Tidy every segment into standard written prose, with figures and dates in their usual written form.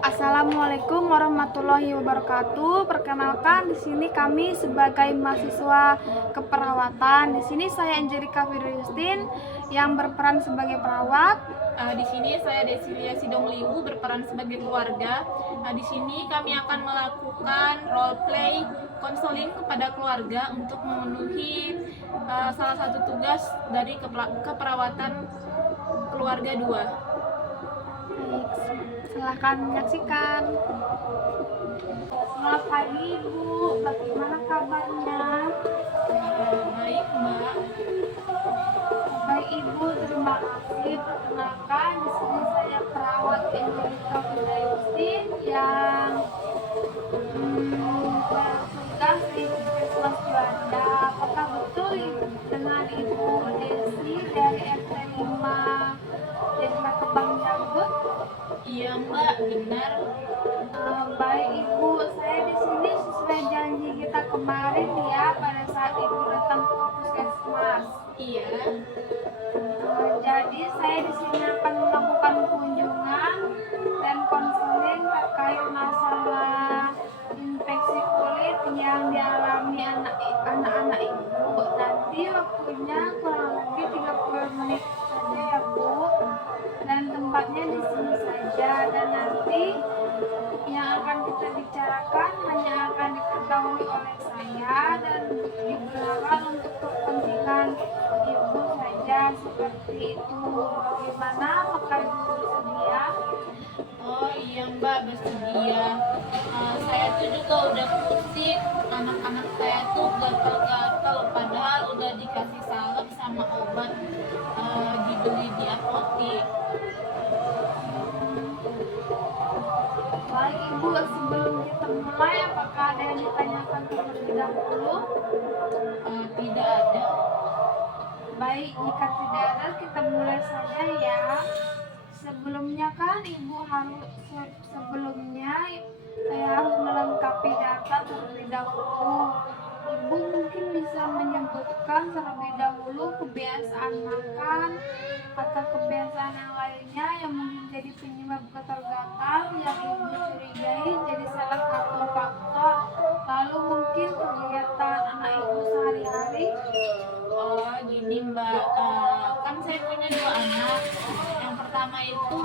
Assalamualaikum warahmatullahi wabarakatuh. Perkenalkan, di sini kami sebagai mahasiswa keperawatan. Di sini saya Angelika Firustin yang berperan sebagai perawat. Di sini saya Desilia Sidongliwu berperan sebagai keluarga. Di sini kami akan melakukan role play konseling kepada keluarga untuk memenuhi salah satu tugas dari keperawatan keluarga 2. Baik, silahkan menyaksikan. Selamat pagi Ibu, bagaimana kabarnya? Baik Mbak. Baik Ibu, terima kasih. Perkenalkan, di sini saya perawat Angelika Firustin yang bertugas di Puskesmas Juanda. Apakah betul dengan Ibu Desi dari RT 5 Desa Kebang Janggut? Iya Mbak, benar. Baik Ibu, saya di sini sesuai janji kita kemarin ya pada saat Ibu datang ke puskesmas. Iya. Jadi saya di sini akan melakukan kunjungan dan konseling terkait masalah infeksi kulit yang dialami anak-anak Ibu. Nanti waktunya kurang lebih 30 menit saja ya Bu. Dan tempatnya di sini saja, dan nanti yang akan kita bicarakan hanya akan diketahui oleh saya dan digunakan untuk kepentingan Ibu saja, seperti itu. Bagaimana, apakah Ibu bersedia? Oh iya Mbak, bersedia. Saya tuh juga udah pusing, anak-anak saya tuh gatal-gatal padahal udah dikasih salep sama obat dibeli di apotek. Baik Ibu, sebelum kita mulai, apakah ada yang ditanyakan terlebih dahulu? Tidak ada. Baik, jika tidak ada, kita mulai saja ya. Sebelumnya kan Ibu harus saya harus melengkapi data terlebih dahulu. Ibu mungkin bisa menyebutkan terlebih dahulu kebiasaan makan atau kebiasaan yang lainnya yang mungkin jadi penyebab gatal-gatal yang Ibu curigai jadi salah satu faktor. Lalu mungkin kegiatan anak Ibu sehari-hari. Oh gini Mbak, kan saya punya 2 anak. Yang pertama itu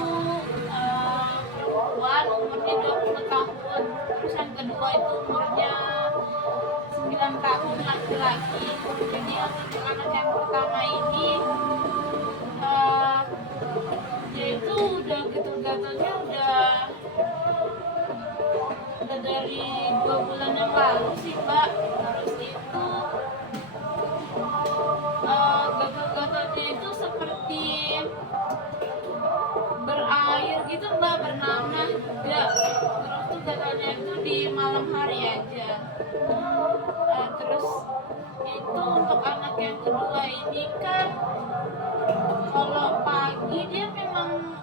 perempuan, umurnya 20 tahun. Terus yang kedua itu umurnya 9 tahun, laki-laki. Jadi untuk anak yang pertama ini dia itu udah gatal-gatalnya udah dari 2 bulan yang lalu sih Mbak. Terus itu gatal-gatalnya itu seperti berair gitu Mbak, bernanah juga. Terus tuh gatalnya itu di malam hari aja. Terus itu untuk anak yang kedua ini kan kalau pagi dia memang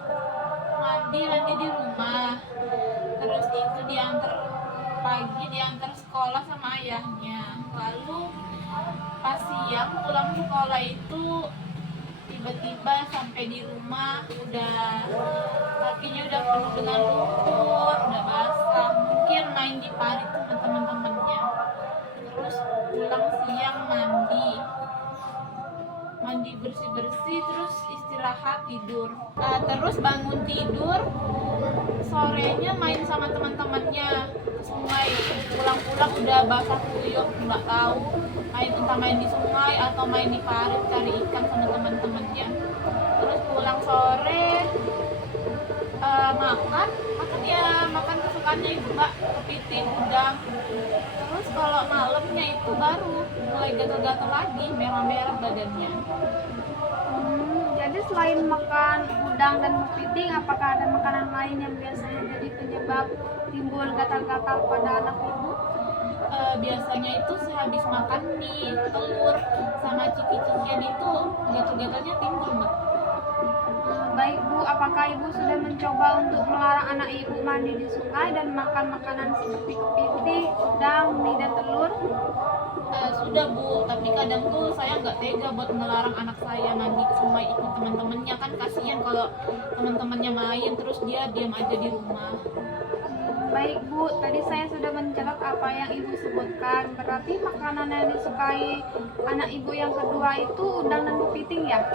mandi di rumah. Terus itu diantar sekolah sama ayahnya. Lalu pas siang pulang sekolah itu tiba-tiba sampai di rumah kakinya udah penuh dengan lumpur, udah basah, mungkin main di parit sama teman-temannya. Terus pulang siang mandi bersih-bersih, terus istirahat tidur. Terus bangun tidur, sorenya main sama teman-temannya ke sungai. Pulang-pulang udah basah kuyup, nggak tahu entah main di sungai atau main di parit cari ikan sama teman-temannya. Terus pulang sore makan kesukaannya Ibu Mbak, kepiting, udang. Terus kalau malamnya itu baru mulai gatal-gatal lagi, merah-merah badannya. Jadi selain makan udang dan kepiting, apakah ada makanan lain yang biasanya jadi penyebab timbul gatal-gatal pada anak Ibu? Biasanya itu sehabis makan mie, telur, sama ciki-cikian itu gatal-gatalnya timbul Mbak. Baik Bu, apakah Ibu sudah mencoba untuk melarang anak Ibu mandi di sungai dan makan makanan seperti kepiting, udang, mie, dan telur? Sudah Bu, tapi kadang tuh saya nggak tega buat melarang anak saya mandi ke sungai ikut teman-temannya, kan kasihan kalau teman-temannya main terus dia diam aja di rumah. Baik Bu, tadi saya sudah mencatat apa yang Ibu sebutkan. Berarti makanan yang disukai anak Ibu yang kedua itu udang dan kepiting ya?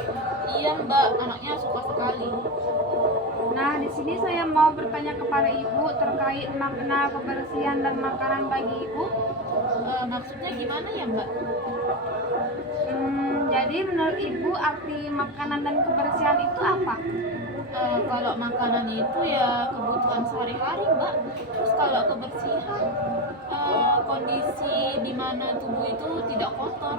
Iya Mbak, anaknya suka sekali. Nah, di sini saya mau bertanya kepada Ibu terkait makna kebersihan dan makanan bagi Ibu. Maksudnya gimana ya Mbak? Jadi menurut Ibu arti makanan dan kebersihan itu apa? Kalau makanan itu ya kebutuhan sehari-hari Mbak. Terus kalau kebersihan, kondisi di mana tubuh itu tidak kotor.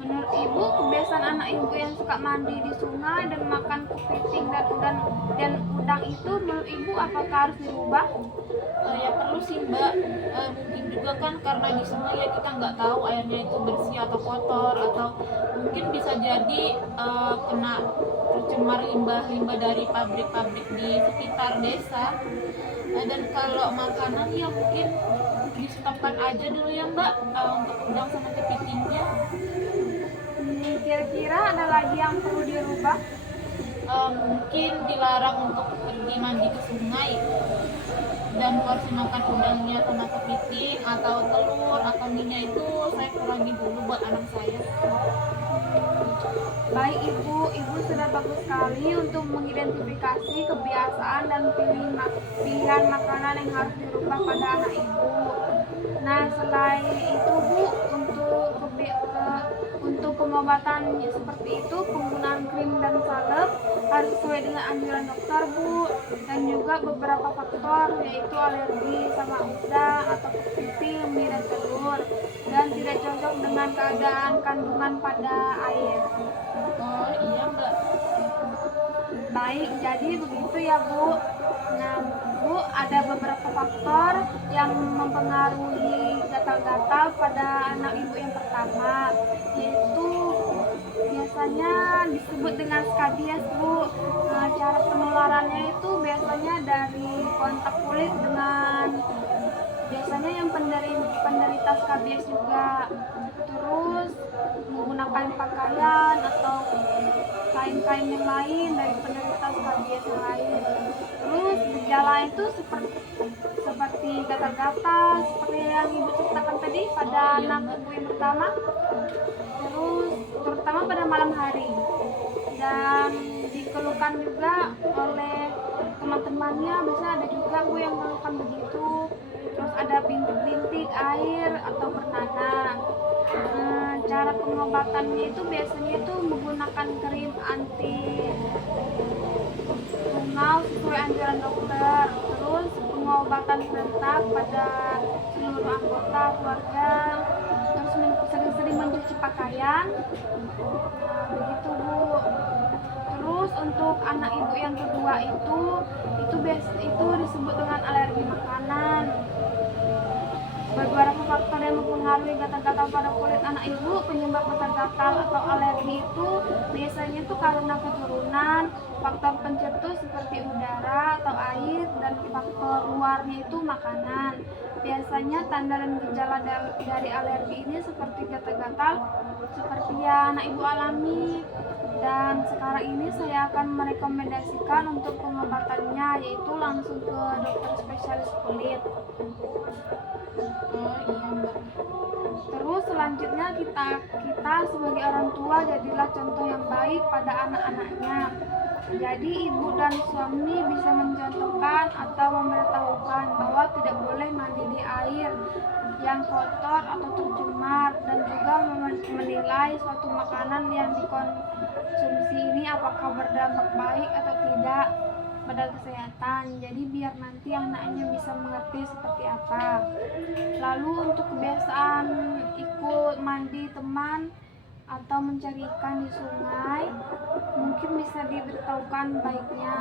Menurut Ibu, kebiasaan anak Ibu yang suka mandi di sungai dan makan kepiting dan udang itu menurut Ibu apakah harus dirubah? Ya perlu sih Mbak. Mungkin juga kan karena di sungai ya kita nggak tahu airnya itu bersih atau kotor, atau mungkin bisa jadi kena tercemar limbah-limbah dari pabrik-pabrik di sekitar desa. Dan kalau makanan ya mungkin di-stopkan aja dulu ya Mbak, untuk udang sama kepitingnya. Kira-kira ada lagi yang perlu dirubah? Mungkin dilarang untuk pergi mandi ke sungai, dan porsi makan udangnya sama kepiting atau telur atau minyak itu saya kurangi dulu buat anak saya. Baik Ibu sudah bagus sekali untuk mengidentifikasi kebiasaan dan pilihan makanan yang harus dirubah pada anak Ibu. Nah, selain itu Bu, untuk pengobatan seperti itu penggunaan krim dan salep harus sesuai dengan anjuran dokter Bu, dan juga beberapa faktor yaitu alergi sama udang atau kepiting, mie dan telur, dan tidak cocok dengan keadaan kandungan pada air. Oh iya Mbak. Baik, jadi begitu ya Bu. Nah Bu, ada beberapa faktor yang mempengaruhi gatal-gatal pada anak Ibu yang pertama, yaitu biasanya disebut dengan skabies Bu. Nah, cara penularannya itu biasanya dari kontak kulit dengan biasanya yang penderita skabies juga, terus menggunakan pakaian atau kain-kain yang lain dari penderita skabies yang lain. Terus gejala itu seperti gatal-gatal seperti yang Ibu ceritakan tadi pada anak Ibu yang pertama, terus terutama pada malam hari, dan dikeluhkan juga oleh teman-temannya. Biasanya ada juga Bu yang mengeluhkan begitu. Terus ada bintik-bintik air atau bernanah. Cara pengobatannya itu biasanya itu menggunakan krim anti fungal sesuai anjuran dokter. Terus pengobatan serentak pada seluruh anggota keluarga. Terus sering-sering mencuci pakaian. Nah, begitu Bu. Terus untuk anak Ibu yang kedua itu disebut dengan alergi makanan. Beberapa faktor yang mempengaruhi gatal-gatal pada kulit anak Ibu. Penyebab gatal-gatal atau alergi itu biasanya itu karena keturunan, faktor pencetus seperti udara atau air, dan faktor luarnya itu makanan. Biasanya tanda dan gejala dari alergi ini seperti gatal-gatal seperti yang anak Ibu alami. Dan sekarang ini saya akan merekomendasikan untuk pengobatannya, yaitu langsung ke dokter spesialis kulit. Oh iya Mbak. Terus selanjutnya kita sebagai orang tua jadilah contoh yang baik pada anak-anaknya. Jadi ibu dan suami bisa mencontohkan atau memberitahukan bahwa tidak boleh mandi di air yang kotor atau tercemar, dan juga menilai suatu makanan yang dikonsumsi ini apakah berdampak baik atau tidak pada kesehatan. Jadi biar nanti anaknya bisa mengerti seperti apa. Lalu untuk kebiasaan ikut mandi teman atau mencari ikan di sungai, mungkin bisa diberitahukan baiknya.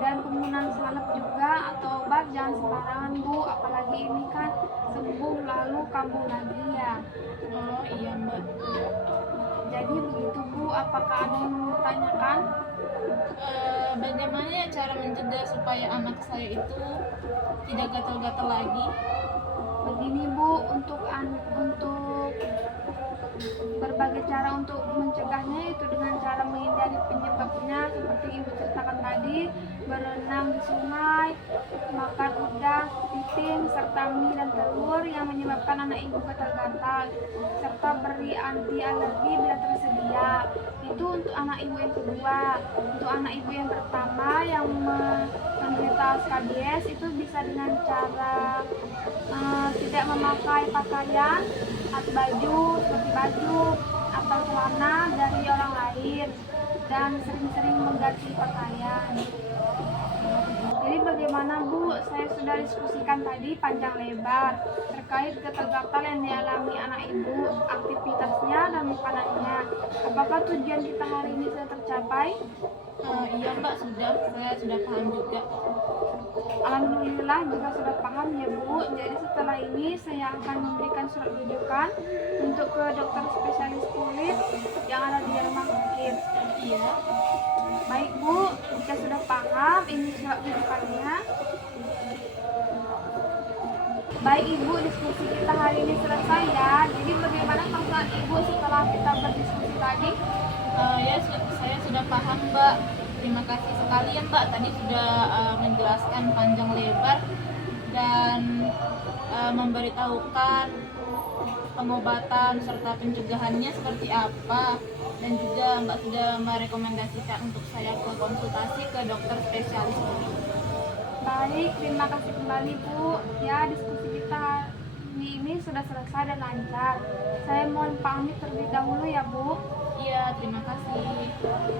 Dan penggunaan salep juga atau obat jangan sembarangan Bu, apalagi ini kan sembuh lalu kambuh lagi ya. Oh iya Mbak. Jadi begitu Bu, apakah ada yang mau ditanyakan? Bagaimana ya cara mencegah supaya anak saya itu tidak gatal-gatal lagi? Begini Bu, untuk berbagai cara untuk mencegahnya itu dengan cara menghindari penyebabnya seperti seperti Ibu ceritakan tadi, berenang di sungai, makan udang, kepiting, serta mie dan telur yang menyebabkan anak Ibu gatal-gatal, serta beri anti alergi bila tersedia. Itu untuk anak Ibu yang kedua. Untuk anak Ibu yang pertama yang menderita skabies itu bisa dengan cara tidak memakai pakaian atau baju seperti baju atau celana dari orang lain dan sering-sering mengganti pakaian. Jadi bagaimana Bu? Saya sudah diskusikan tadi panjang lebar terkait gatal-gatal yang dialami anak Ibu, aktivitasnya dan makanannya. Apakah tujuan kita hari ini sudah tercapai? Iya Mbak, saya sudah paham juga. Alhamdulillah jika sudah paham ya Bu. Jadi setelah ini saya akan memberikan surat rujukan untuk ke dokter spesialis kulit yang ada di rumah sakit. Iya. Baik Bu, jika sudah paham ini surat rujukannya. Baik Ibu, diskusi kita hari ini selesai ya. Jadi bagaimana perasaan Ibu setelah kita berdiskusi tadi? Ya, saya sudah paham Mbak. Terima kasih sekali ya Mbak, tadi sudah menjelaskan panjang lebar dan memberitahukan pengobatan serta pencegahannya seperti apa, dan juga Mbak sudah merekomendasikan untuk saya ke konsultasi ke dokter spesialis kulit. Baik, terima kasih kembali Bu. Ya, diskusi kita ini sudah selesai dan lancar. Saya mohon pamit terlebih dahulu ya Bu. Iya, terima kasih.